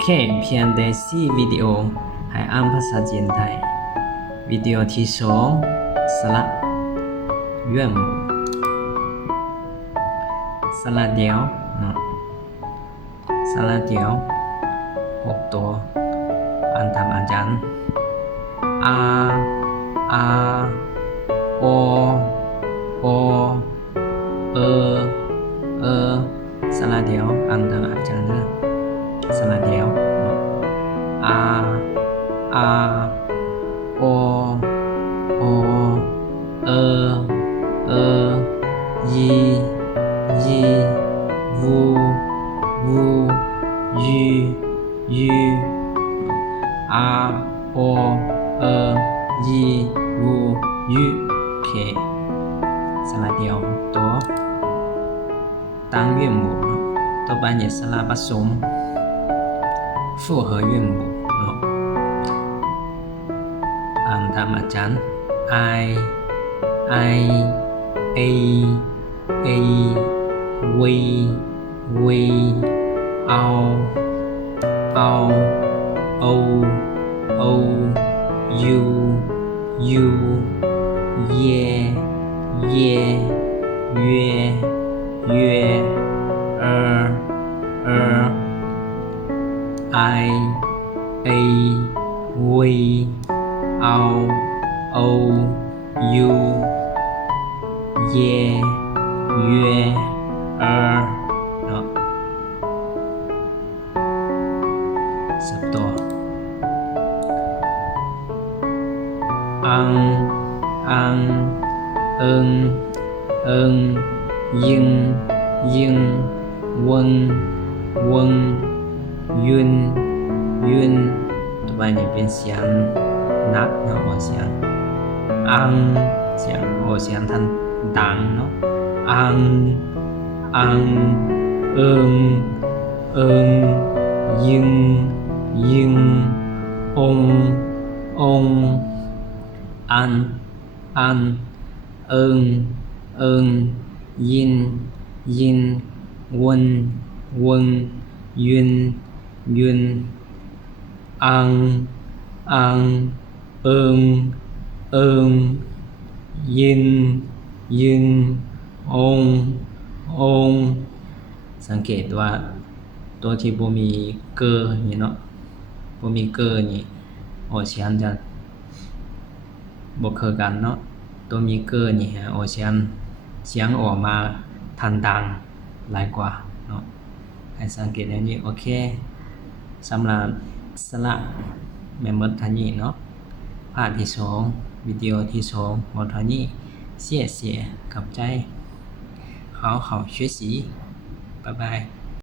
เคเพียงแต่4วิดีโอให้อ่านภาษาจีนไทยวิดีโอที่2สระยวนหมู่สระเดียวเนาะสระเดียว6ตัวอ่านตามอาจารย์อาโอสระเดียวอ่านตามอาจารย์เด้อสระเดียวเนาะอาโอยีวูยูอาโอยีวูยูโอเคสระเดียวตัว单韵母ต่อไปเนี่ยสระผสม复合韵母เนาะอ่านตามอาจารย์ I A we ao o you ye I A we ao o you ye เนาะสับตัวอังเอิงยิงวนยุนต่อไปนี่เป็นเสียงนักเนาะเสียงอังเสียงเสียงทันดังเนาะอังเอิงยิงองอันเอิงยินวนยุนอังเอิงยินองสังเกตว่าตัวที่บ่มีเกอนี่เนาะบ่มีเกอนี่เสียงจะบ่คือกันเนาะตัวมีเกอนี่เสียงออกมาทันดังหลายกว่าเนาะให้สังเกตอย่างนี้โอเคสำหรับสระแม่หมดเท่านี้เนาะภาคที่2วิดีโอที่2หมดเท่านี้谢谢ขอบใจ好好学习拜拜